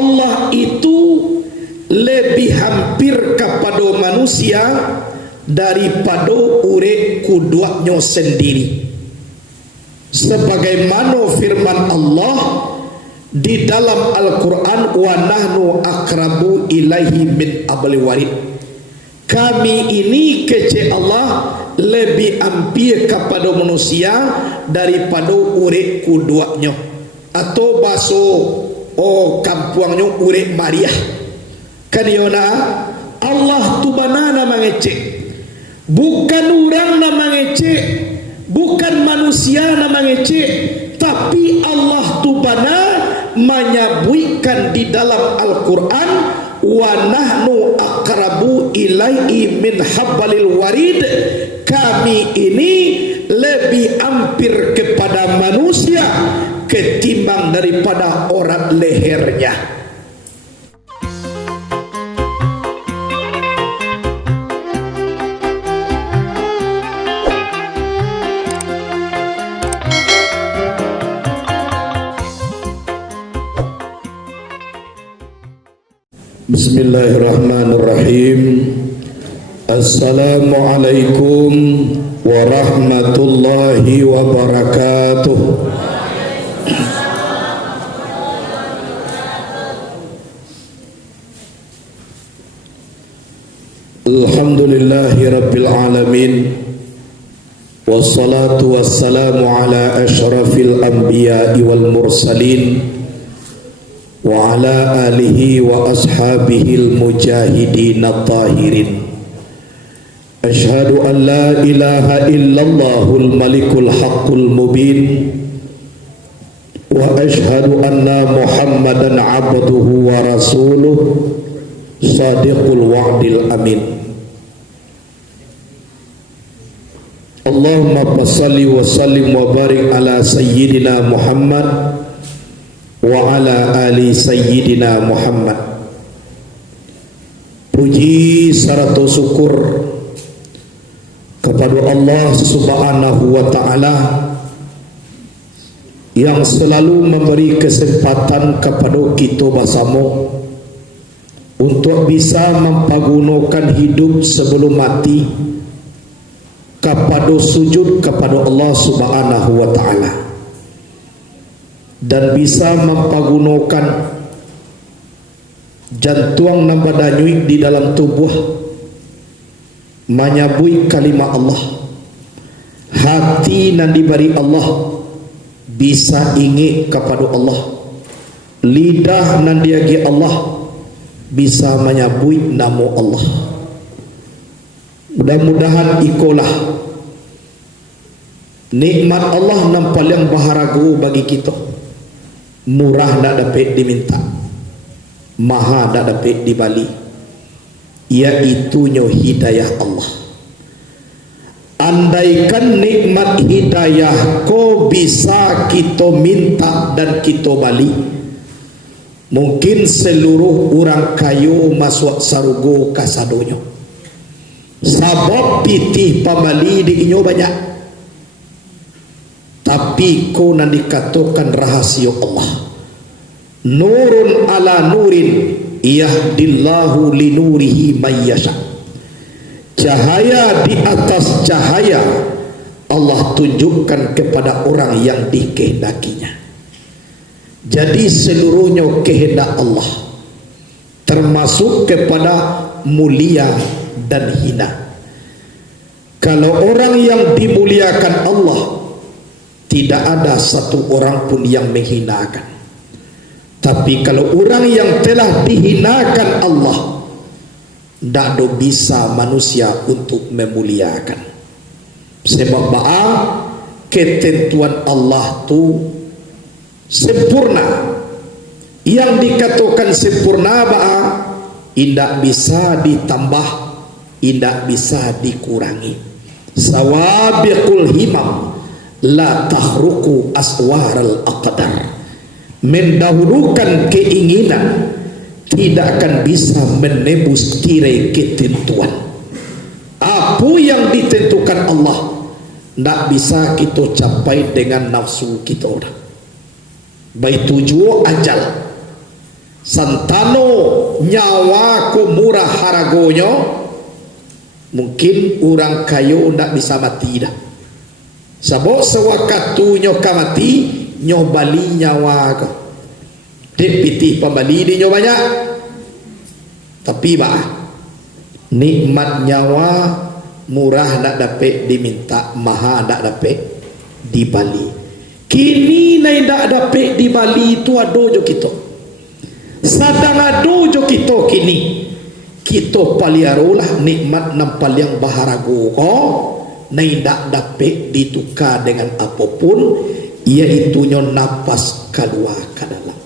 Allah itu lebih hampir kepada manusia daripada urek kuduaknya sendiri. Sebagaimana firman Allah di dalam Al-Quran, wa nahnu akrabu ilaihi min hablil warid. Kami ini kece Allah lebih hampir kepada manusia daripada urek kuduaknya, atau baso kampuangnya urek Maria. Kan yona Allah tu banana mengecek, bukan orang nama ngecek, bukan manusia nama ngecek, tapi Allah tu bana menyebutkan di dalam Al-Quran, wa nahnu aqrabu ilaihi min hablil warid. Kami ini lebih hampir kepada manusia ketimbang daripada orang lehernya. Bismillahirrahmanirrahim. Assalamualaikum warahmatullahi wabarakatuh. Alhamdulillahi rabbil alamin, wassalatu wassalamu ala asyrafil anbiya'i wal mursalin wa ala alihi wa ashabihil mujahidin at-tahirin. Ashhadu an la ilaha illallahul malikul haqqul mubin wa ashhadu anna muhammadan abduhu wa rasuluh sadiqul wa'dil amin. Allahumma salli wa sallim wa barik ala sayyidina Muhammad wa ala ali sayyidina Muhammad. Puji serta syukur kepada Allah Subhanahu wa ta'ala yang selalu memberi kesempatan kepada kita bersama untuk bisa mempergunakan hidup sebelum mati kepada sujud kepada Allah Subhanahu wa ta'ala, dan bisa mempergunakan jantung dan badan di dalam tubuh menyabui kalimat Allah, hati yang diberi Allah bisa ingat kepada Allah, lidah yang diagi Allah bisa menyabui nama Allah. Mudah-mudahan ikolah nikmat Allah yang paling berharga bagi kita. Murah tak dapat diminta, mahal tak dapat dibali, iaitunya hidayah Allah. Andaikan nikmat hidayah kau bisa kita minta dan kita bali, mungkin seluruh orang kayu masuk sarugo kasadonya. Sabab pitih pembali di inyo banyak, tapi kau nak dikatakan rahasia Allah. Nurun ala nurin yahdillahu linurihi mayyasha. Cahaya di atas cahaya Allah tunjukkan kepada orang yang dikehendakinya. Jadi seluruhnya kehendak Allah, termasuk kepada mulia dan hina. Kalau orang yang dimuliakan Allah, tidak ada satu orang pun yang menghinakan. Tapi kalau orang yang telah dihinakan Allah, tidak ada bisa manusia untuk memuliakan. Sebab ketentuan Allah itu sempurna. Yang dikatakan sempurna tidak bisa ditambah, tidak bisa dikurangi. Sawabiqul himam la tahruku aswaral aqdar. Mendahulukan keinginan tidak akan bisa menembus tirai ketentuan. Apa yang ditentukan Allah tidak bisa kita capai dengan nafsu kita. Baik tujuan ajal. santano nyawa ku murah haragonyo, mungkin orang kayo ndak bisa mati dah. Sebab sewaktu nyo mati nyo bali nyawa ko. Dek pitih pembali di nyo banyak. Tapi nikmat nyawa murah ndak dapat diminta, mahal ndak dapat dibali. Kini nai ndak dapat dibali itu adojo kita. Sadang adojo kita kini. Kita paliarolah nikmat nampal yang baharago ko nai ndak dapat ditukar dengan apapun, yaitu nyo napas keluar ke dalam.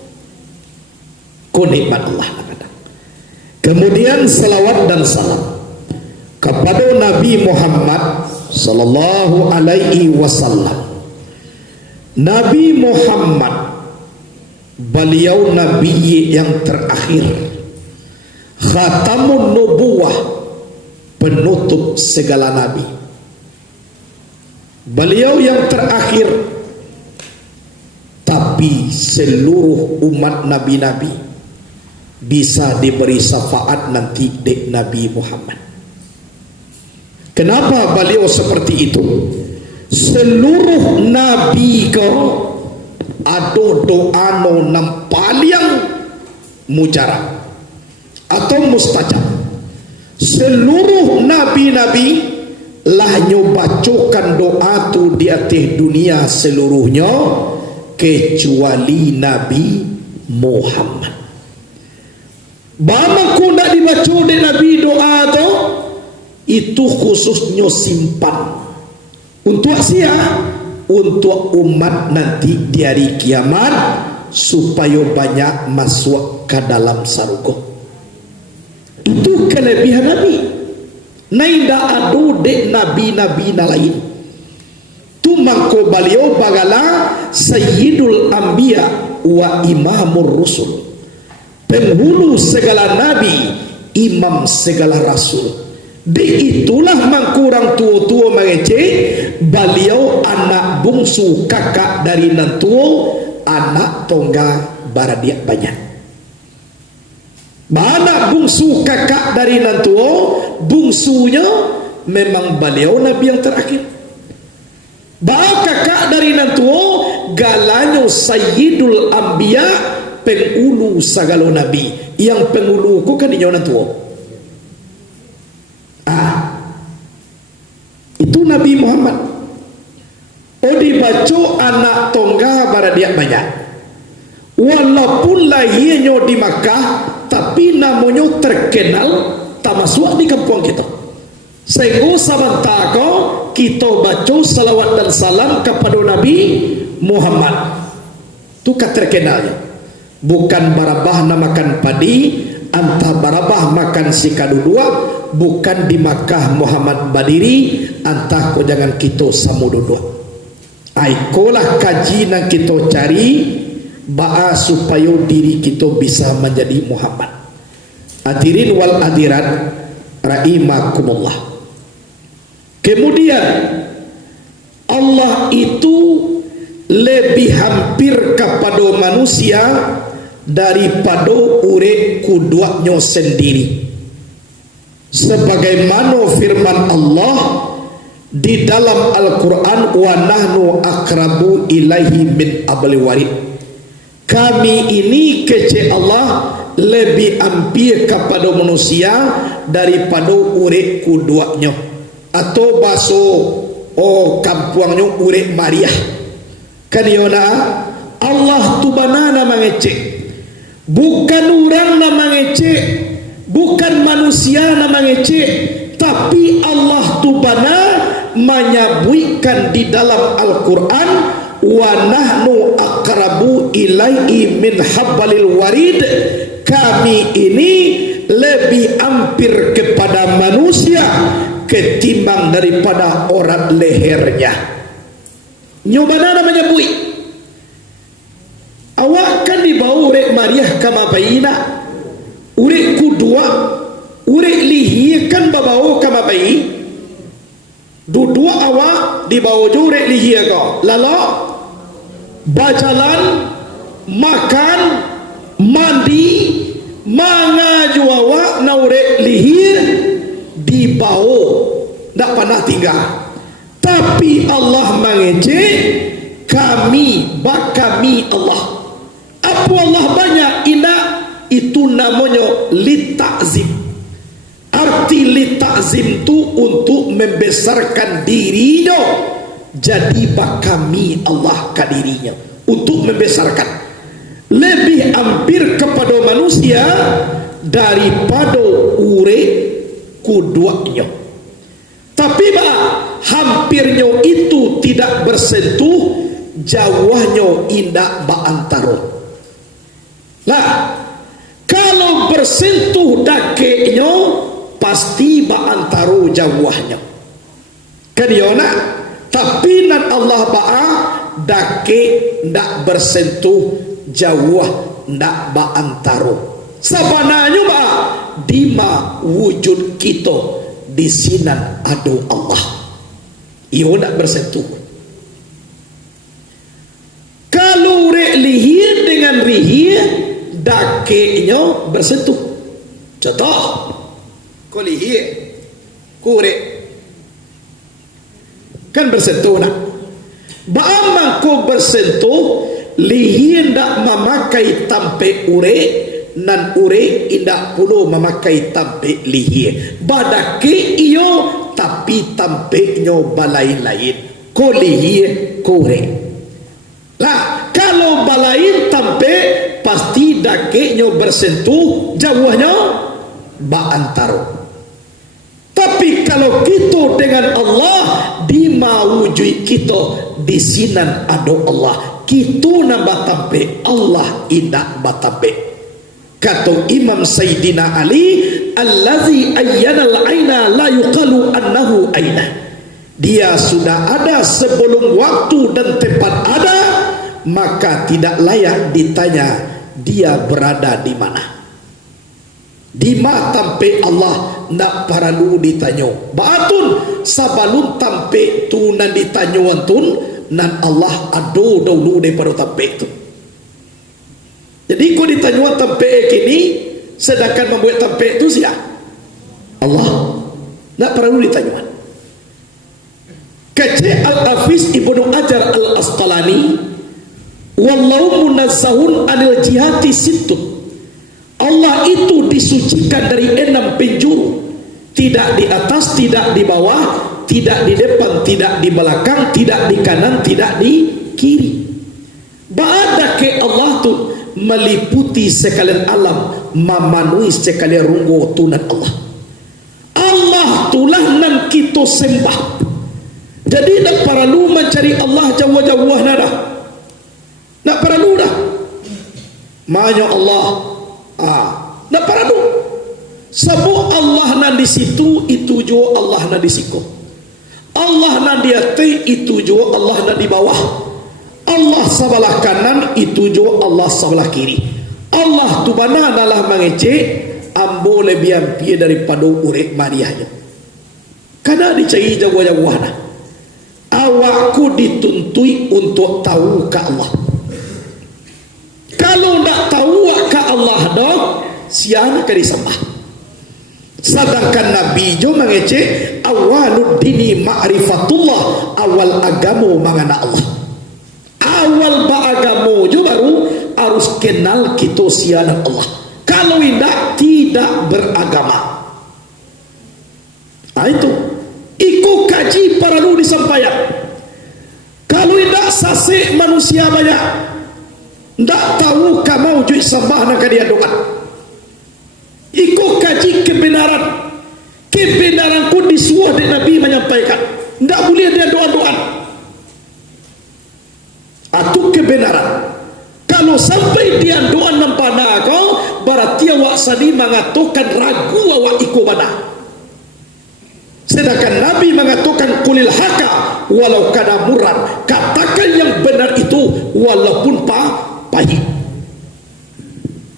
Ko nikmat Allah nakadang. Kemudian salawat dan salam kepada Nabi Muhammad sallallahu alaihi wasallam. Nabi Muhammad beliau nabi yang terakhir, khatamun nubuwah, penutup segala nabi. Beliau yang terakhir, tapi seluruh umat nabi-nabi bisa diberi syafaat nanti di Nabi Muhammad. Kenapa beliau seperti itu? Seluruh nabi ko ada doa nam paling mujarab atau mustajab. Seluruh nabi-nabi lah nyobacokan doa tu di atas dunia seluruhnya kecuali Nabi Muhammad. Bama ku ndak dibaca di Nabi doa tu, itu khususnya simpan untuk siapa? Untuk umat nanti di hari kiamat supaya banyak masuk ke dalam surga. Itu kelebihan Nabi. Nai ndak ada dek nabi-nabi lain. Tu mangko beliau bagala sayyidul anbiya wa imamur rusul. Penghulu segala nabi, imam segala rasul. Di itulah mangkurang tua-tua mengece beliau anak bungsu kakak dari nantuo, anak tongga baradia banyak. Anak bungsu kakak dari nantuo, bungsunya memang beliau nabi yang terakhir. Kakak dari nantuo galanyo sayyidul anbiya, pengulu segala nabi. Yang pengulu ku kan inyo nantuo. Itu Nabi Muhammad. Dibaca anak tongga baradia banyak. Walaupun lahirnya di Makkah, tapi namanya terkenal tak masuk di kampung kita. Sehingga sabantako kita baca salawat dan salam kepada Nabi Muhammad. Itu terkenalnya. Bukan barabah namakan padi, antah barabah makan si kadu dua, bukan di Makkah Muhammad badiri, antah ko jangan kita samudu dua. Aikolah kaji yang kita cari ba'a supaya diri kita bisa menjadi Muhammad. Hadirin wal hadirat rahimakumullah. Kemudian Allah itu lebih hampir kepada manusia daripada urek kuduaknya sendiri. Sebagaimana firman Allah di dalam Al-Quran, wa nahnu akrabu ilaihi min abli warid. Kami ini kece Allah lebih hampir kepada manusia daripada urek kuduaknya, atau baso kampuangnya urek Maria. Kan yona Allah tu banana mengecek. Bukan orang nama ngecek, bukan manusia nama ngecek, tapi Allah tu bana menyebutkan di dalam Al-Quran, wa nahnu aqrabu ilaihi min habbalil warid. Kami ini lebih hampir kepada manusia ketimbang daripada orang lehernya. Nyobana namanya bui. Awak kan dibawa urek Maria kama bayina, urek kudua, urek lihi kan babawa kama bayi. Dua awak dibawa jo urek lihi ko. Lalu bajalan, makan, mandi, mangaju awak naure lihir di bawah tak pernah tinggal. Tapi Allah mengejek kami, kami Allah. Apa Allah banyak ina itu namanya litakzim. Arti litakzim itu untuk membesarkan dirinya. Jadi kami Allah ke dirinya untuk membesarkan. Lebih hampir kepada manusia daripada ure kuduanya. Tapi hampirnya itu tidak bersentuh, jauhnya indah antara. Lah, kalau bersentuh dakenya pasti antara jauhnya. Kan yona, tapi nan Allah dake ndak bersentuh, jauh ndak antara. Sebenarnya dima wujud kita di sinan ado Allah. Iyo ndak bersentuh. Kalau lihir dengan lihir dakenya bersentuh. Contoh, ko lihir, kure kan bersentuh nak. Ba'amang ko bersentuh, lihir ndak memakai tampe ure, nan ure indak perlu memakai tampe lihir. Badake iyo tapi tampe nyo balai lain. Ko lihir kore. Lah kalau balai tampe pasti dake nyo bersentuh, jauhnya antara. Tapi kalau kita dengan Allah di mawujud kita di sinan ado Allah, kita nambah tampe Allah indak batampe. Kata Imam Sayyidina Ali, allazi ayyana al-aina la yuqalu annahu aina. Dia sudah ada sebelum waktu dan tempat ada, maka tidak layak ditanya dia berada di mana. Di mana tampe Allah nak perlu ditanya. Batun sabalun tampe tu nan ditanya antun nan Allah ado dulu daripada tampe tu. Jadi kau ditanya tampe kini, sedangkan membuat tampe itu siapa? Allah. Tak perlu ditanya. Kata Al-Hafiz Ibnu Hajar Al-Asqalani, wallahu munazzahun anil jihati sittun. Allah itu disucikan dari 6 penjuru. Tidak di atas, tidak di bawah, tidak di depan, tidak di belakang, tidak di kanan, tidak di kiri. Ba'ada ke Allah tu meliputi sekalian alam, memenuhi sekalian runggu tunan Allah. Allah tulah nan kita sembah. Jadi tak perlu mencari Allah jauh-jauh nada. Tak perlu dah. Manya Allah. Tak perlu. Sebab Allah nan di situ, itu juga Allah nan di siku. Allah nan di atas, itu juga Allah nan di bawah. Allah sebelah kanan, itu juga Allah sebelah kiri. Allah tu mana adalah mengecek ambo lebih ampia daripada urek mariahnya. Karena dicari jauh-jauh nah. Awakku dituntui untuk tahu ke Allah. Kalau tak tahu ke Allah dah, siapa akan disembah. Sedangkan Nabi jo mengecek awalud dini ma'rifatullah, awal agamu mengana Allah. Awal beragamu jo baru harus kenal kita siapa Allah. Kalau tidak beragama. Itu ikut kaji perlu disampaikan. Kalau tidak sasik manusia banyak, tidak tahu kamu wujud sembah nak dia doa. Ikut kaji kebenaran. Kebenaran pun disuruh dari Nabi menyampaikan. Tidak boleh dia doa-doa. Atau kebenaran. Kalau sampai dia doa nampak kau, berarti awak sani mengatakan ragu awak ikut mana. Sedangkan Nabi mengatakan kulil haka walau kana murran, katakan yang benar itu walaupun pahit.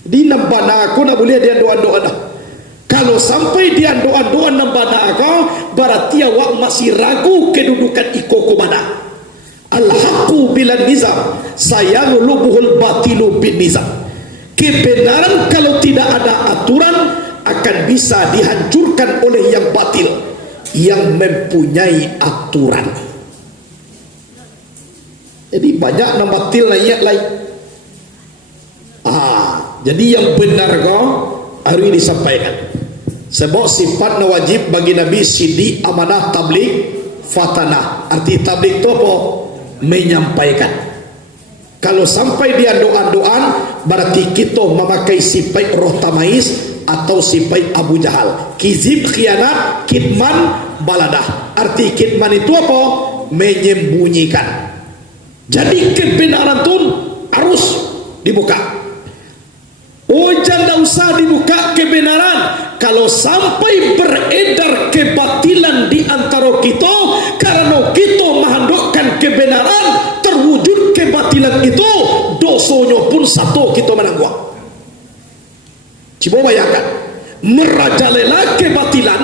Di nambah aku nak boleh dia doa-doa dah. Kalau sampai dia doa-doa nambah aku, berarti awak masih ragu kedudukan iko mana. Al-haqqu bila nizam sayang lubuhul batilu bin nizam. Kebenaran kalau tidak ada bisa dihancurkan oleh yang batil yang mempunyai aturan. Jadi banyak yang batil lain. Jadi yang benar kau hari disampaikan. Sebab sifat wajib bagi Nabi sidi, amanah, tabligh, fatanah. Arti tabligh itu apa? Menyampaikan. Kalau sampai dia doan-doan, berarti kita memakai sifat roh tamais atau sifat Abu Jahal. Kizib, khianat, kitman, baladah. Arti kitman itu apa? Menyembunyikan. Jadi kebenaran itu harus dibuka. Jangan usah dibuka kebenaran. Kalau sampai beredar kebatilan di antara kita, karena kita menghendakkan kebenaran, terwujud kebatilan itu, dosanya pun satu kita menanggung. Coba bayangkan, merajalela kebatilan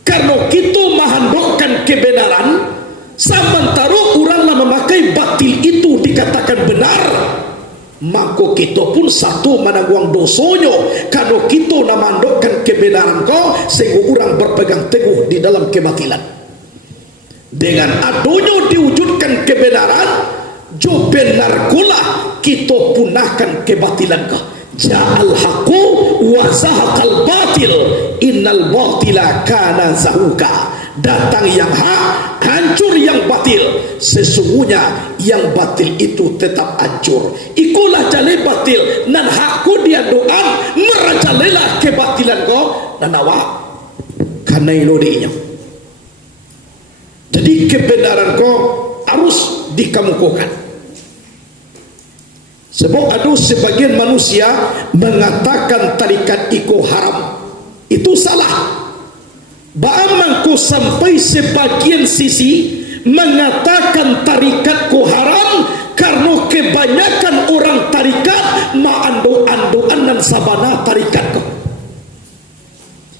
karena kita menghendakkan kebenaran, sementara orang memakai batil itu dikatakan benar, maka kita pun satu menanggung dosanya karena kita namandokkan kebenaran kau sehingga orang berpegang teguh di dalam kebatilan. Dengan adanya diwujudkan kebenaran, jo benar kula kita punahkan kebatilan kau. Ja'al haqqu wa zahaqal batil innal batila kana zahuka. Datang yang hak, hancur yang batil. Sesungguhnya yang batil itu tetap hancur. Ikulah jale batil nan hakku dia doa merajalela kebatilan ko dan awak karena ilodinya. Jadi kebenaran ko harus dikemukakan. Sebab ada sebagian manusia mengatakan tarikat iko haram. Itu salah. Ba'amangku sampai sebagian sisi mengatakan tarikatku haram karena kebanyakan orang tarikat ma'andu-anduan dan sabana tarikatku.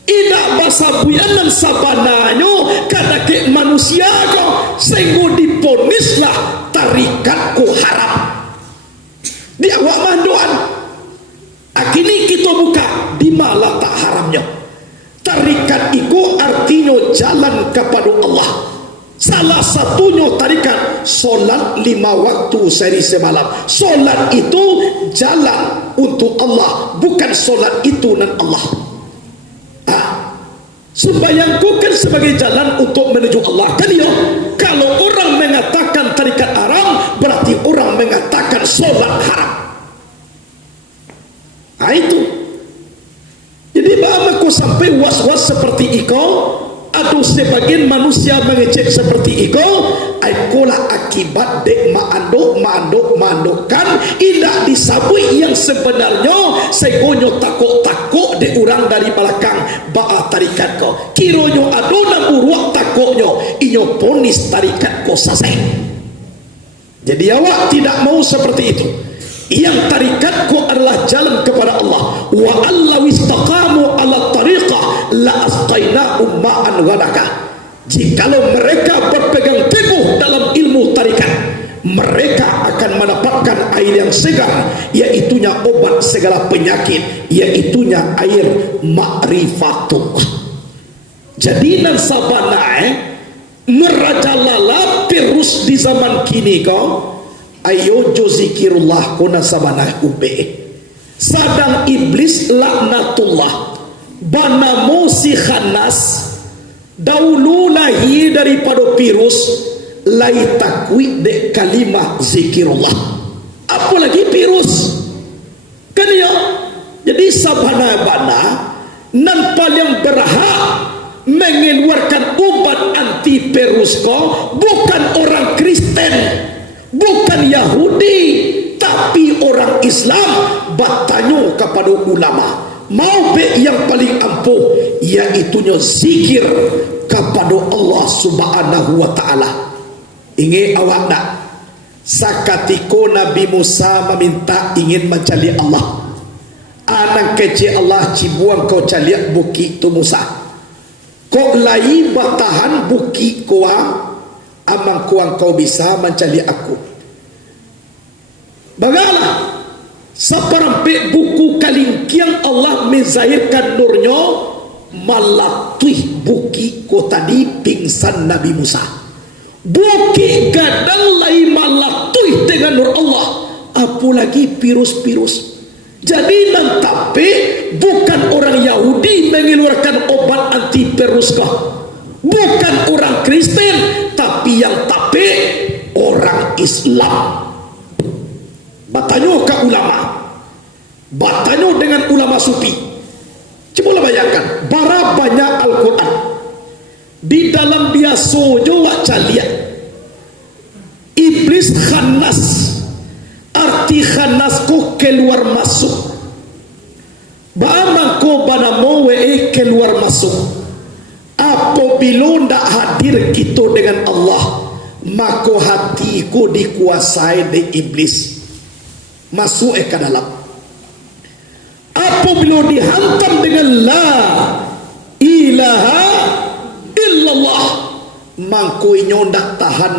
Ida bahasa buyanan sabananya kadake manusia kau sehingga diponislah tarikatku haram. Dia awak manduan. Akhirnya kita buka di malah tak haramnya. Tarikat itu artinya jalan kepada Allah. Salah satunya tarikat solat 5 waktu sehari semalam. Solat itu jalan untuk Allah, bukan solat itu dan Allah. Sembahyangku kan sebagai jalan untuk menuju Allah kan ya. Kalau orang mengatakan tarikat haram, berarti orang mengatakan solat haram. Itu. Jadi bagaimana sampai was-was seperti itu? Atau sebagian manusia mengecek seperti itu? Itulah akibat dek mandok-mandokkan tidak disabui yang sebenarnya segonyo takut-takut de orang dari belakang ba'a tarikat ko. Kironyo ado na uruak takutnya inyo ponis tarikat ko selesai. Jadi awak tidak mau seperti itu. Yang tarikatku adalah jalan kepada Allah. Wa allaw istaqamu ala tariqah la asqainahum ma'an ghadaka. Jikalau mereka berpegang teguh dalam ilmu tarikat, mereka akan mendapatkan air yang segar, yaitunya obat segala penyakit, yaitunya air ma'rifatullah. Jadi nan sabana merajalela terus di zaman kini kau. Ayo jo zikirullah kuna sabanah ube. Sadang iblis laknatullah banamu si khanas dahulu lahir daripada virus lai takwi de kalimah zikirullah. Apalagi virus kan ya. Jadi sabana-bana nan paling berhak mengeluarkan obat anti virus ko bukan orang Kristen, bukan Yahudi, tapi orang Islam. Bertanya kepada ulama, mau be yang paling ampuh, yaitunya zikir kepada Allah Subhanahu wa ta'ala. Ingin awak nak sakatiko Nabi Musa meminta ingin mencari Allah, anak kecil Allah cibuang kau caliak buki tu Musa, kau lai bertahan buki kuang amang kuang kau bisa mencari aku. Bagaimana seperempat buku kalingkiang Allah menzahirkan nurnya malatih buki ko tadi pingsan Nabi Musa. Buki gadang lai malatih dengan nur Allah, apalagi virus-virus. Jadi nanti bukan orang Yahudi mengeluarkan obat anti virus kah? Bukan orang Kristen, tapi yang tapi orang Islam. Batanyo ke ulama, batanyo dengan ulama sufi. Coba bayangkan, bara banyak Al-Quran di dalam dia sojo wak calian. Iblis khanas, arti khanas ko keluar masuk. Ba'amang ko banamo we keluar masuk. Apabila ndak hadir kita dengan Allah, maka hatiku dikuasai oleh iblis. Masuk ke dalam. Apabila dihantam dengan la ilaha illallah, maka inyo ndak tahan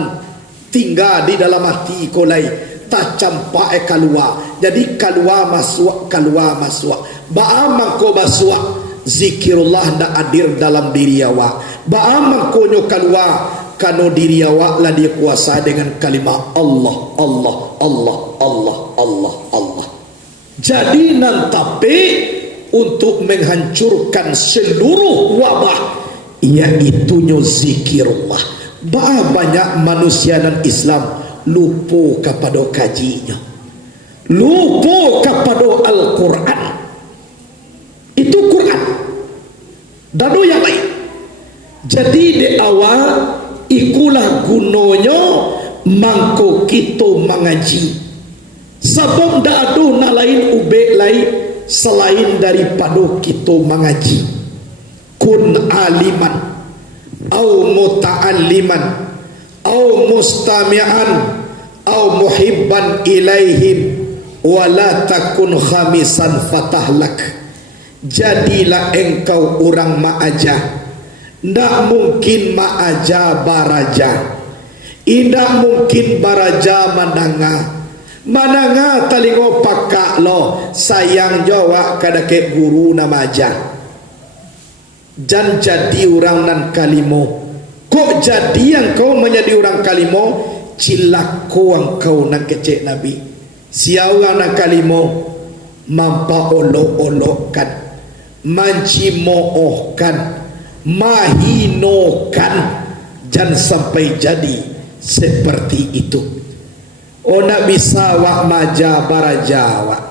tinggal di dalam hati kolai, tak campak keluar. Jadi keluar masuk, keluar masuk. Ba'amang ko masuk, zikirullah ndak hadir dalam diri awak. Ba'amang ko nyo keluar, kano diri awak lah dia kuasa dengan kalimah Allah, Allah, Allah, Allah, Allah, Allah. Jadi nanti untuk menghancurkan seluruh wabah, yaitu nyo zikirullah. Banyak manusia dan Islam lupa kepada kajinya, lupa kepada Al-Quran. Itu Quran dan yang lain. Jadi di awal ikulah gunanya mangko kita mengaji, sebab dak ada nak lain ubek lain selain daripada kita mengaji. Kun aliman au muta'alliman au mustami'an au muhibban ilaihim wala takun khamisan fatahlak. Jadilah engkau orang ma'aja, ndak mungkin ma'aja baraja, indak mungkin baraja mananga talingo pakak lo sayang jawak kadake guru namaja. Dan jadi orang nan kalimo. Kok jadi yang kau menjadi orang kalimo? Cilako engkau nan kecek Nabi. Siapa nan kalimo mampa olok-olokkan, mancimoohkan, mahinokan, jangan sampai jadi seperti itu. Oh nak bisa wak maja barajawa.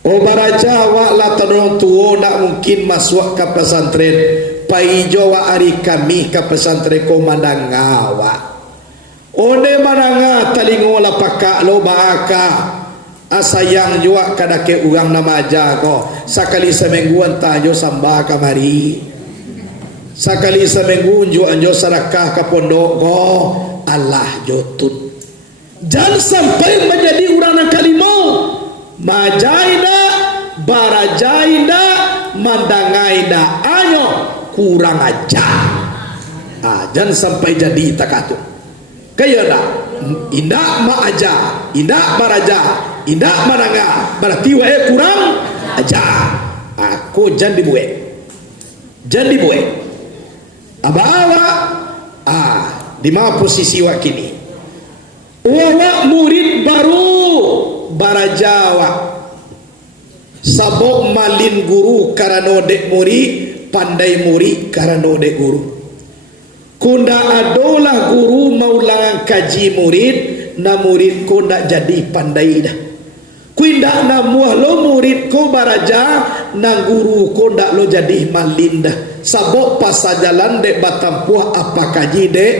Oh barajawa lah tolong tuo nak mungkin masuk ke pesantren. Paijo wa hari kami ke pesantren komandangawa. Oh ne mananga talingo la pakak lo baaka. Asayang jua kadake urang namaja ko. Sakali semingguan tajo sambah kamari. Sakali seminggu anjo sedekah ke pondok ko. Allah jotut. Jangan sampai menjadi orang kalimau. Majaida, barajaida, mandangaida, ayo kurang ajar. Jangan sampai jadi takatu. Kaya dah, indak maaja, indak baraja, indak mananga, berarti wae kurang ajar. Aku jangan dibuat, jangan dibuat. Abawa, di mana posisi wak kini? Wawak murid baru barajawa sabok malin guru karena dek muri, pandai muri karena dek guru. Kunda adolah guru maulang kaji murid, na murid ko ndak jadi pandai dah. Kuindak na muah lo murid ko baraja, na guru ko ndak lo jadi malin dah. Sabok pasajalan dek batampuah apa kaji dek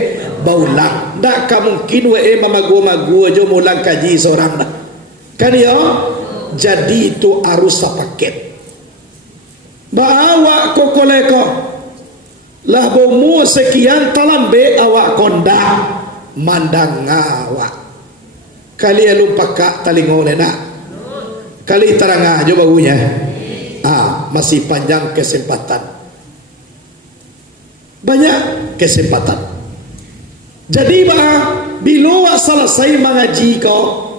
baulang. Ndak mungkin we mama gua aja mulang kaji seorang dah. Kan ya? Jadi itu harus sepaket. Bawa kokoleko lah bomu sekian talambe awak kondak mandang awak. Kali lumpaka talingone nak. Kali terang aja bagunya. Masih panjang kesempatan. Banyak kesempatan. Jadi bila selesai mengaji kau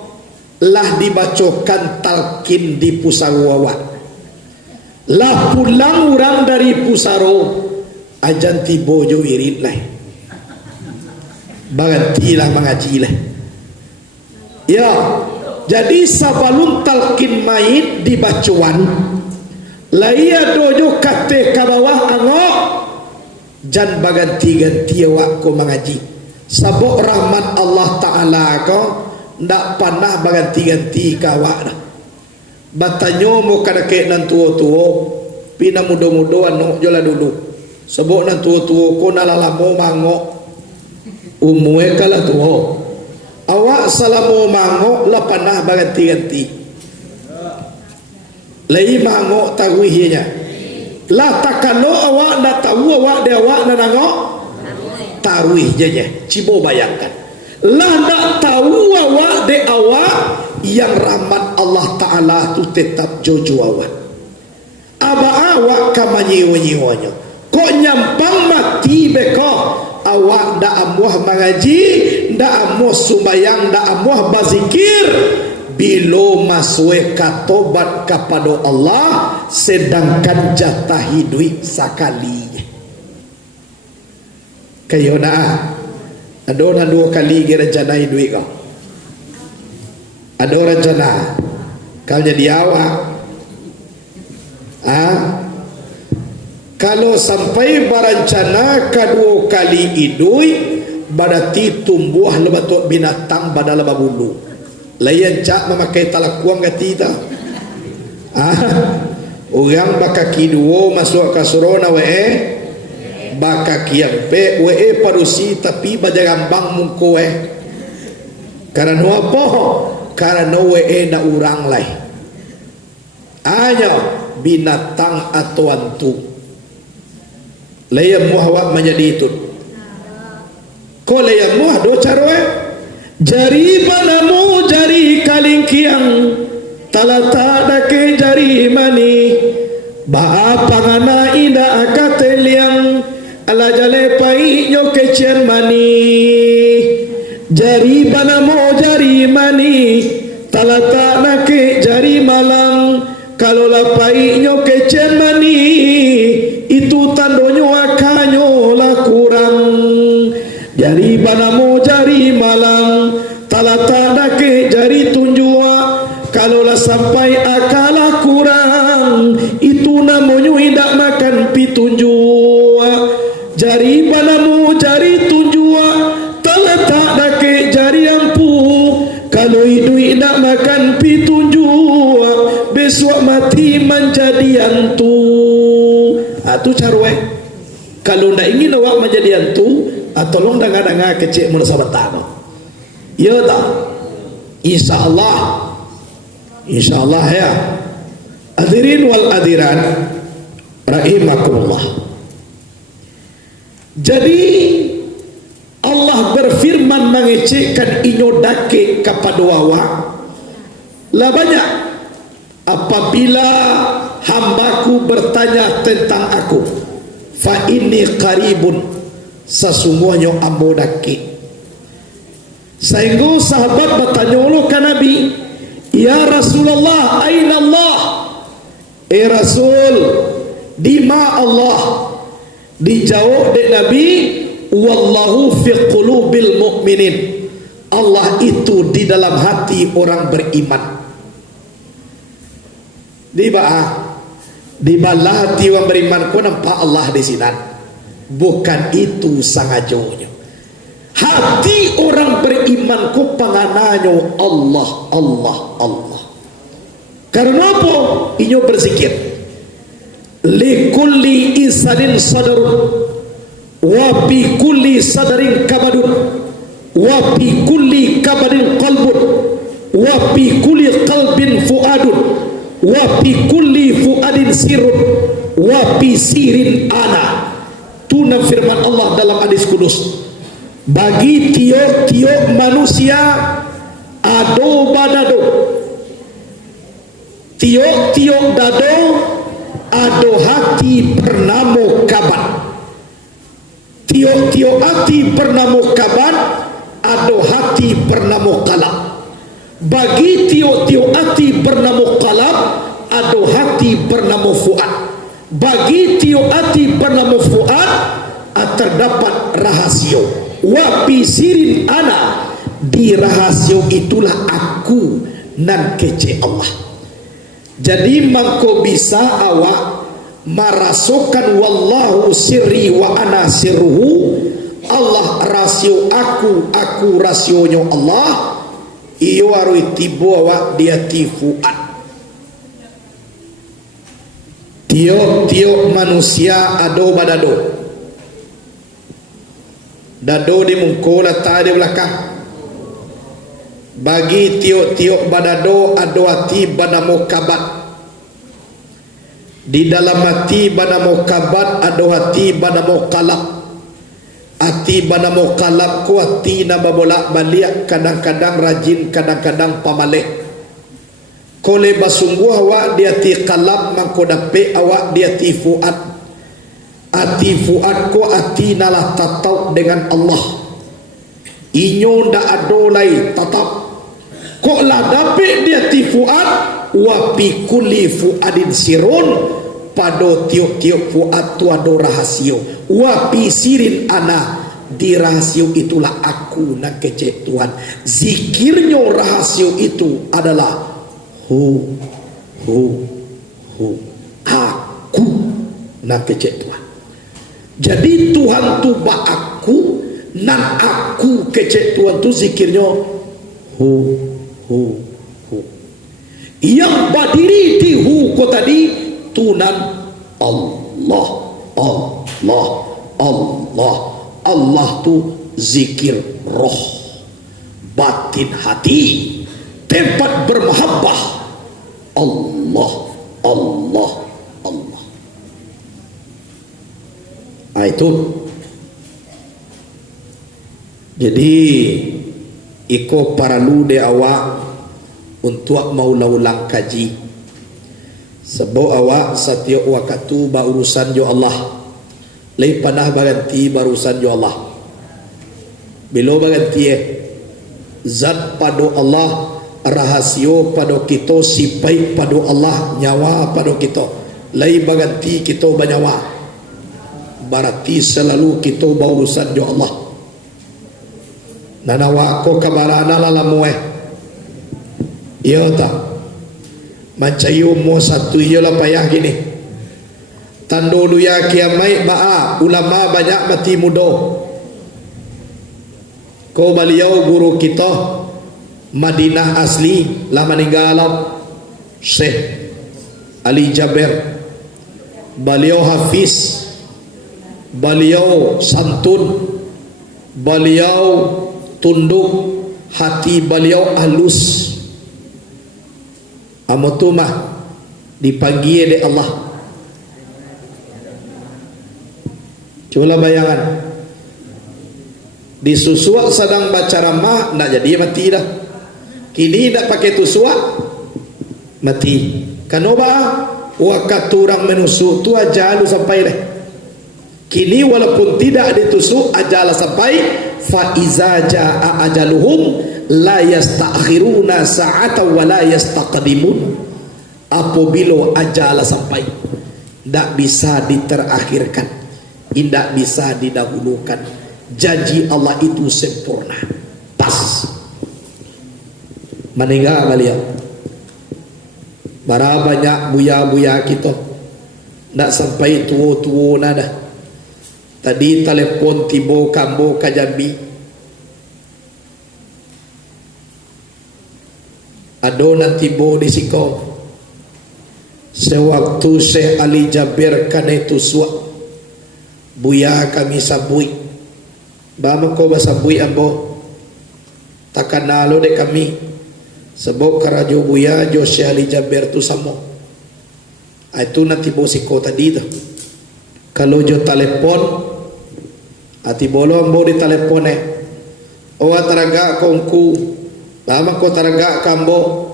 lah dibacakan talqin di pusawawak. Lah pulang orang dari Pusaro ajan tibojo irit lah. Bagantilah mengaji lah. Ya, jadi sabalun talqin main di bacuan laia dojo kate ka bawah angok jan baganti-ganti awak ko mengaji. Sabok rahmat Allah Ta'ala ko ndak panah baganti-ganti ka awak dah. Batanyo mo kadake nan tuo-tuo pina mudo-mudo anu jola dulu. Sabok nan tuo-tuo ko nalalamo mangok umue kala tuo. Awak salamo mangok la panah baganti-ganti. Lai mangok tawihinya. Lah takalo awak dah tahu awak dia awak na nangok tawih je cibo bayangkan. Lah nak tahu awak de awak yang rahmat Allah Ta'ala tu tetap jojo awak. Aba awak kamanyiwa-nyiwanya. Kok nyampang mati beko awak ndak amuah mengaji, ndak amuah sumayang, ndak amuah bazikir. Bilo masue katobat kepada Allah sedangkan jatahi duit sakali. Kayo na ada orang 2 kali rencana duit kau. Ada orang rencana kalau jadi awak kalau sampai berencana kedua kali idui berarti tumbuh lebatuk binatang pada lebah bulu. Layan cak memakai talakuang katita. Orang baka kiduo masuk ke surona baka kiampe parusi tapi bajagambang mungko karena apa? Karena na urang lai. Ayo binatang atau antu. Layan muhawak menjadi itu. Ko layan muah do caroe. Jari panamu jari kalingkiang talata dake jari mani ba pangana ida akateliang ala jale pai yo kecian mani. Jari panamu jari mani talata dake jari malang kalau lapai yo kecian mani itu tandonyo akanyo la kurang. Jari panamu jari malang talata dake jari tunjua kalaulah sampai akala kurang itu namanya tidak makan pitunjua. Jari panamu jari tunjua talata dake jari ampu kalau itu tidak makan pitunjua besok mati menjadi antu. Itu carwe. Kalau ndak ingin awak menjadi antu tolong dengar-dengar kecil munasabat tamu. Ya tak? InsyaAllah ya. Hadirin wal hadiran rahimakumullah. Jadi Allah berfirman mengecekkan inyodake kepada awak lah banyak. Apabila hambaku bertanya tentang aku, fa inni qaribun, sesungguhnya ambo daki. Sehingga sahabat bertanya ke Nabi, ya Rasulullah, aina Allah? Rasul, di ma Allah? Dijawab oleh Nabi, wallahu fi qulubil mu'minin. Allah itu di dalam hati orang beriman. Di bawah hati orang beriman ko nampak Allah di sini. Bukan itu sangajonya. Hati orang beriman ku pangananyo Allah, Allah, Allah. Karena apa? Inyo berzikir. Likulli insanin sadarun wa bi kulli sadarin kabadun wa bi kulli kabadin qalbun wa bi kulli qalbin fuadun wa bi kulli fuadin sirrun wa bi sirin ana. Tuna firman Allah dalam hadis kudus, bagi tiap-tiap manusia ado badado, tiap-tiap dado ado hati bernama kaban, tiap-tiap hati bernama kaban ado hati bernama kalab. Bagi tiap-tiap hati bernama kalab ado hati bernama Fuad. Bagi tio hati bernama Fuad terdapat rahasio. Wa pisirin ana, di rahasio itulah aku nan kece Allah. Jadi mangko bisa awak merasakan wallahu sirri wa ana sirruhu. Allah rasio aku rasionya Allah. Iyo arui tibo awak dia ti Fuad. Tiok manusia ado badado. Dado di mungkola ta di belakang. Bagi tiok badado ado hati banamo kabat. Di dalam hati banamo kabat ado hati banamo kalap. Hati banamo kalap ku hati na babolak balik, kadang-kadang rajin, kadang-kadang pamalek. Kole basungguh awak dia ti kalap mangko dape awak dia ti Fuad. Ati Fuad ko ati nalah tatap dengan Allah. Inyo ndak adolai tatap. Kok lah dape dia ti Fuad wa pi kulli Fuadin sirun, pada tiup-tiup Fuad tu ada rahasio. Wa pi sirin ana, di rahasio itulah aku nak kecek Tuhan. Zikirnya rahasio itu adalah hu aku nak kecek Tuhan. Jadi Tuhan tu ba aku, nan aku kecek Tuhan tu zikirnya hu. Yang berdiri di hu ko tadi tunan Allah. Allah tu zikir roh, batin hati, tempat bermahabbah. Allah. Itu jadi iko paralu de awak untuk mau laulang kaji, sebab awak setiap waktu berurusan jo Allah, lei panah baganti berurusan jo Allah. Bila baganti zat pada Allah, rahasio pada kita, sipai pada Allah, nyawa pada kita, lei baganti kita banyawa. Berarti selalu kita berurusan jo Allah. Nanawa ko kabarana lalamu iya tak mancayu mo satu iya lah payah gini. Tando luya kiamai ba'a ulama banyak mati muda. Ko beliau guru kita Madinah asli lah meninggal Syekh Ali Jaber. Beliau hafiz, beliau santun, beliau tunduk, hati beliau halus. Amotumah dipanggil oleh Allah. Coba bayangan, disusuak sedang baca ramah nak jadi mati dah. Kini nak pakai tusuak mati. Kenapa? Wakat orang menusuk tu ajalu sampai deh. Kini walaupun tidak ditusuk ajalah sampai. Fa iza jaa ajaluhum la yastakhiruna sa'atan wa la yastaqdimun. Apabila ajalah sampai, tidak bisa diterakhirkan, tidak bisa didahulukan. Janji Allah itu sempurna, pas. Meninggal beliau. Bara banyak buya-buya kita tidak sampai tua-tua nada. Tadi telepon tibo kambo ka Jambi. Ado nan tibo di Siko. Sewaktu Syekh Ali Jaber kane tuswa. Buya kami sabui. Bama ko basabui ambo. Takanalo de kami. Sebab karajo buya jo Syekh Ali Jaber tu samo. Itu nan tibo Siko tadi tu. Kalau jo telepon ati bolong bo di telepon o taraga kongku lama ko taraga kambo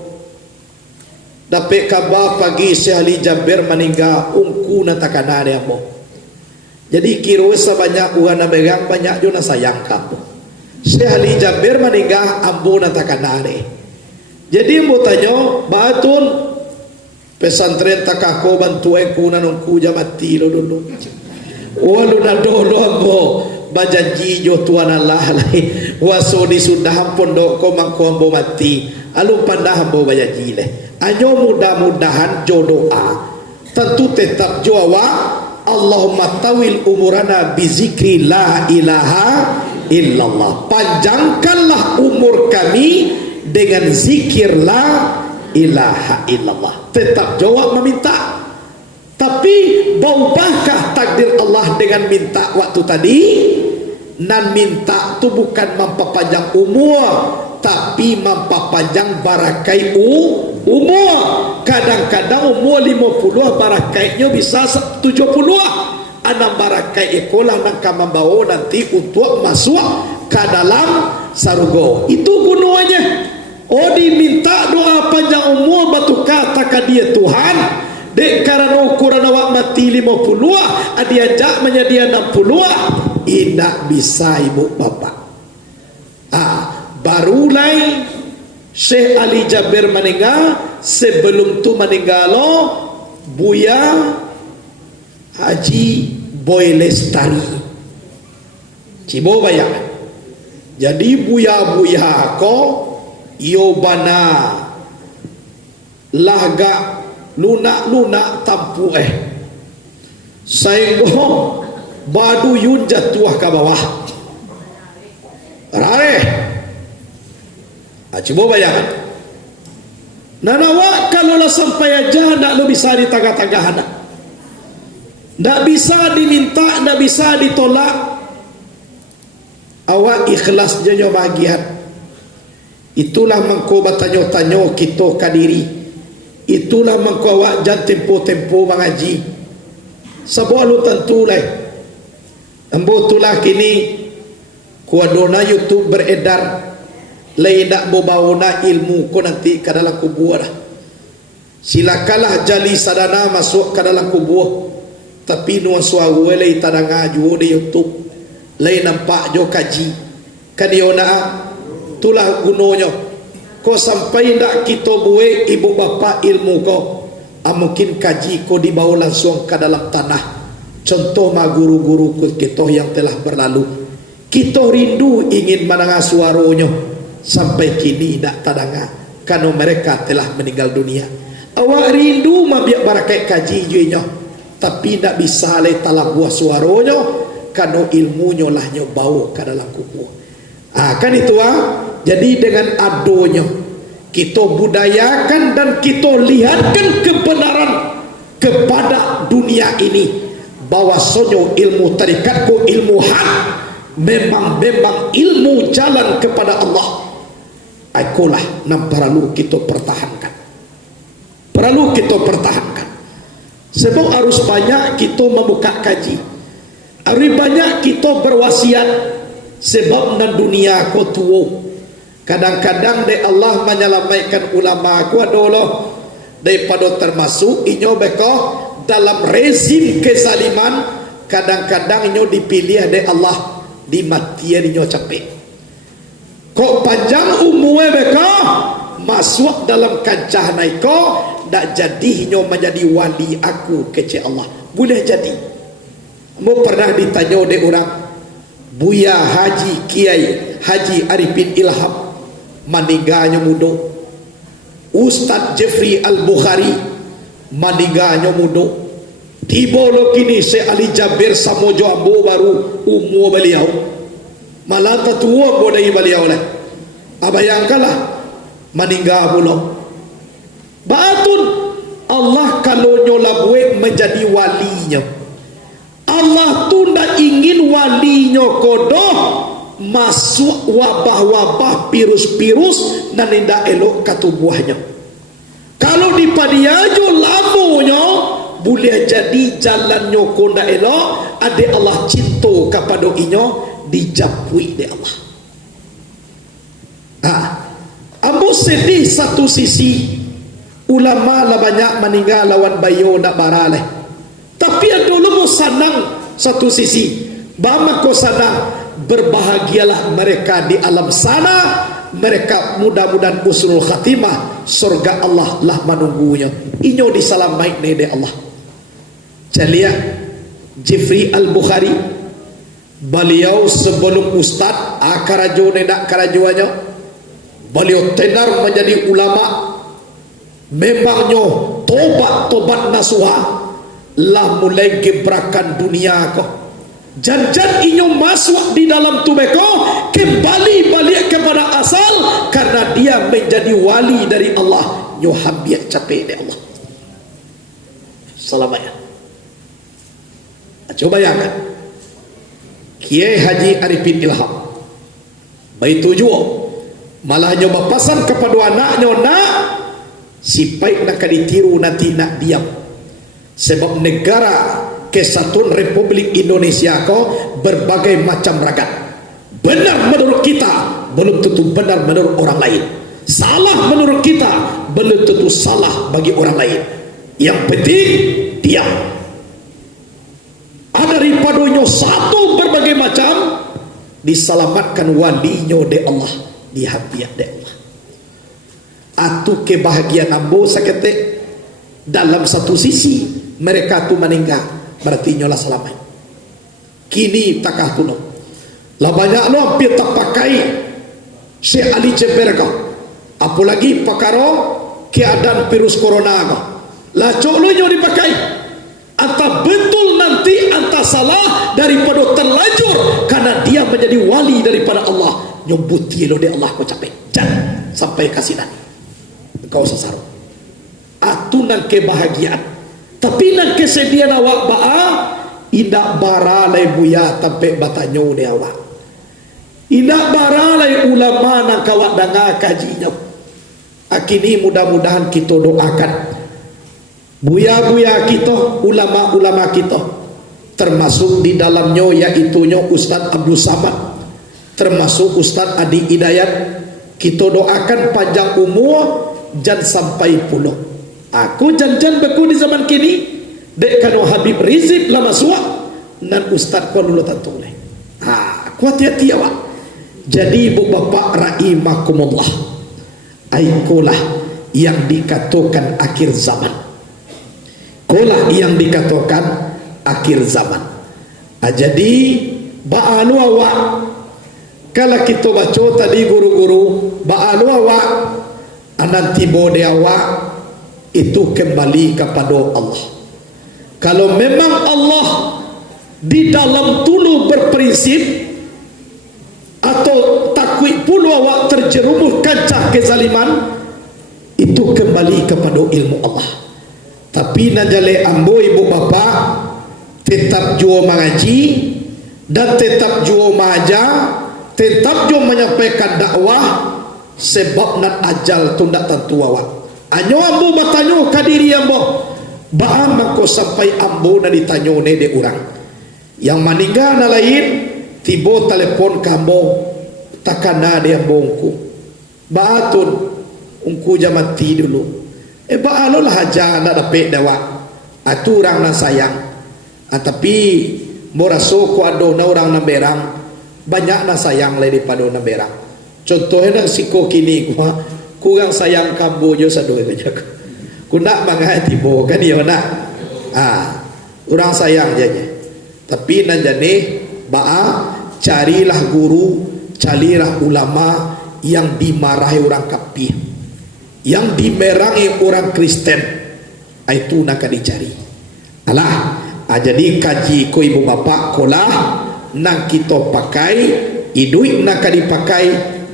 dapat kabar pagi Syekh Ali Jaber meninggal ungku na takanane ambo. Jadi kiro sebanyak uang na begang banyak jo na sayang kambo. Syekh Ali Jaber meninggal ambo na takanane. Jadi ambo tanyo batun pesantren takah ko bantuan kuna nung kuja mati lo dulu. Walu na dolo mo bajanji jo tuan Allah lai waso di sudah pondok ko mangko ambo mati alu pandah ambo bajanji le anyo mudah-mudahan jo doa tentu tetap jawa Allahumma tawil umurana bizikri la ilaha illallah, panjangkanlah umur kami dengan zikir la ilaha illallah. Tetap jawab meminta. Tapi baubahkah takdir Allah dengan minta waktu tadi? Nan minta tu bukan memperpanjang umur, tapi memperpanjang barakai umur. Kadang-kadang umur 50 barakainya bisa 70. Anam barakai ikolah nangka membawa nanti untuk masuk ke dalam surga. Itu gunanya. Oh, diminta doa panjang umur batu kata dia Tuhan. Dek karena ukuran awak mati 50, diajak menjadi 60, tidak bisa ibu bapak. Barulai Syekh Ali Jabir meninggal. Sebelum tu meninggal Buya Haji Boy Lestari Cibo bayang. Jadi buya-buya ko Yobana Lahga lunak-lunak tampu Sainggo Badu yun jatuh ke bawah Rare Cibo bayang. Nanawa kalau lah sampai aja nak lo bisa ditagah-tagah, nak bisa diminta, nak bisa ditolak. Awak ikhlas janyo bahagian. Itulah mengko batanyo-tanyo kita kadiri. Itulah mengko awak jan tempo-tempo mengaji. Sebuah lu tentu lah. Ambo tulah kini kuadona YouTube beredar. Lain tak bawa ilmu ko nanti ke dalam kubur dah. Silakanlah jali sadana masuk ke dalam kubur. Tapi nuan suara lain tak ngaju di YouTube. Lain nampak jo kaji. Kan dia nak itulah gunanya. Ko sampai tak kita buat ibu bapa ilmu ko. Mungkin kaji ko dibawa langsung ke dalam tanah. Contoh ma guru-guru kita yang telah berlalu. Kita rindu ingin mendengar suaranya. Sampai kini tak tadanga karena mereka telah meninggal dunia. Awak rindu mabiak barakai kaji juinya, tapi tak bisa le talah buah suaranya karena ilmunya lahnya bawa ke dalam kubur. Kan itu jadi dengan adonya kita budayakan dan kita lihatkan kebenaran kepada dunia ini bahwa sonyo ilmu tarikatku ilmu hak memang ilmu jalan kepada Allah. Ikulah yang perlu kita pertahankan. Perlu kita pertahankan. Sebab harus banyak kita membuka kaji. Harus banyak kita berwasiat. Sebab nan dunia ko tuo. Kadang-kadang de Allah menyelamatkan ulama ko adalah daripada termasuk inyo beko dalam rezim kezaliman. Kadang-kadang inyo dipilih de Allah di matian inyo capek. Kok panjang umurnya mereka masuk dalam kancah naiko tak jadinya menjadi wali aku kecil Allah. Boleh jadi. Mau pernah ditanya oleh orang Buya Haji Kiai Haji Arifin Ilham meninggalnya muda. Ustaz Jeffrey Al-Bukhari meninggalnya muda. Tiba lo kini Syekh Ali Jabir Samojo Ambo baru umur beliau. Malah tertua bodai beliau lah. Bayangkanlah meninggal pula. Batun Allah kalau nyola buat menjadi walinya. Allah tu nak ingin walinya kodoh masuk wabah-wabah virus-virus dan tidak elok katubuhnya. Kalau di padiajo lamunya boleh jadi jalannya konda elok. Ada Allah cinta kepada inyo dijapui oleh Allah. Ambo sedih satu sisi ulama lah banyak meninggal lawan bayo nak baraleh. Tapi dulu mau senang satu sisi. Bama ko senang berbahagialah mereka di alam sana mereka mudah-mudahan husnul khatimah, surga Allah lah menunggunya. Inyo disalamai nede Allah. Jalia Jeffrey Al-Bukhari, beliau sebelum ustaz akarajo nedak karajuannya, beliau tenar menjadi ulama. Memangnya tobat nasuha lah mulai gebrakan dunia kau. Jangan inyo masuk di dalam tubeko, kembali balik kepada asal, karena dia menjadi wali dari Allah. Nyo habiat capek dari Allah selamanya. Coba bayangkan Kiai Haji Arifin Ilham bayi tujuh malah nyoba pasan kepada anaknya, nak sipai nak ditiru nanti nak diam, sebab negara Kesatuan Republik Indonesia kau berbagai macam ragam. Benar menurut kita, belum tentu benar menurut orang lain. Salah menurut kita, belum tentu salah bagi orang lain. Yang penting diam. Ada daripadanya satu berbagai macam, diselamatkan walinya de Allah, dihabiat de Allah. Atu kebahagiaan ambo sakete dalam satu sisi mereka tu meninggal, berarti nyolah selamat. Kini takah tuno lah banyak no hampir tak pakai Syekh Ali Ceberga, apalagi pakaro keadaan virus corona lah coklunya dipakai. Anta betul nanti anta salah daripada terlanjur, karena dia menjadi wali daripada Allah. Nyobuti lo de Allah kau capek jangan sampai kasinan kau sasaran atu nang kebahagiaan. Tapi nang kesedihan awak ba'a indak baralai buya tampe batanyo de awak, indak baralai ulama nang kawak danga kajinya. Akini mudah-mudahan kita doakan buya-buya kita, ulama-ulama kita, termasuk di dalamnya yaitunya Ustaz Abdul Samad, termasuk Ustaz Adi Hidayat. Kita doakan panjang umur jangan sampai puluh. Aku jangan beku di zaman kini dek kano Habib Rizib lama suak dan Ustaz kau dulu tentu leh. Aku hati-hati awak. Jadi ibu bapak rahimakumullah, aikulah yang dikatakan akhir zaman. Kolah yang dikatakan akhir zaman. Jadi ba'alu awak, kalau kita baca tadi guru-guru, ba'alu awak nanti bode awak itu kembali kepada Allah. Kalau memang Allah di dalam tulu berprinsip atau takwik pulu awak terjerumus kancah kezaliman, itu kembali kepada ilmu Allah. Tapi najale ambo ibu bapa tetap jua mengaji dan tetap jua mengajar, tetap jua menyampaikan dakwah, sebab nak ajal tu ndak tentu awak. Anyo ambo batanyo kadiri ambo baam mako sampai ambo na ditanyo ne de urang yang meninggal na lain, tibo telepon kambo takana de ambongku baatun ungku jamati dulu baalo lah haja nak dapat dawa atu orang na sayang tapi moraso ko ado na orang na berang banyak na sayang le daripada na berang. Contohnya siko kini gua kurang sayang kambo jo sado aja ku nak mangai tibo kan dia nak orang sayang aja. Tapi nanjane baa carilah guru, carilah ulama yang dimarahi orang kafir, yang dimerangi orang Kristen, itu nak dicari. Jadi kaji ko ibu bapak kolah nang kita pakai hidup nak dipakai,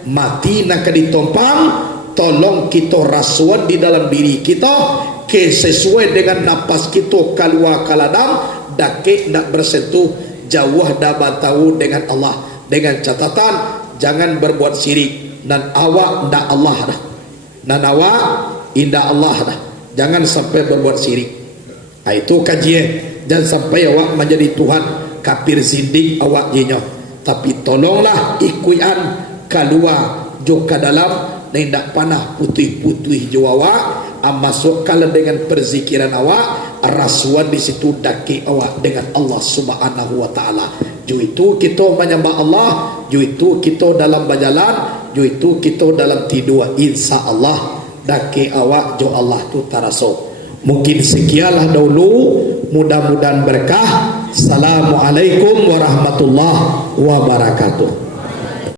mati nak ditompang. Tolong kita rasuan di dalam diri kita ke sesuai dengan napas kita keluar kaladam dake nak bersentuh jauh dah batau dengan Allah, dengan catatan jangan berbuat syirik dan awak ndak Allah dah, dan awak indah Allah dah, jangan sampai berbuat syirik. Itu kajian, jangan sampai awak menjadi Tuhan kafir zindik awak jenyo. Tapi tolonglah ikuyan keluar joka dalam nendak panah putih-putih jawa masuk kalau dengan perzikiran awak rasuan di situ daki awak dengan Allah Subhanahu wa taala. Ju itu kita menyembah Allah, ju itu kita dalam berjalan, ju itu kita dalam tidur, insya Allah daki awak jo Allah tu taraso. Mungkin sekianlah dahulu, mudah-mudahan berkah. Assalamualaikum warahmatullahi wabarakatuh.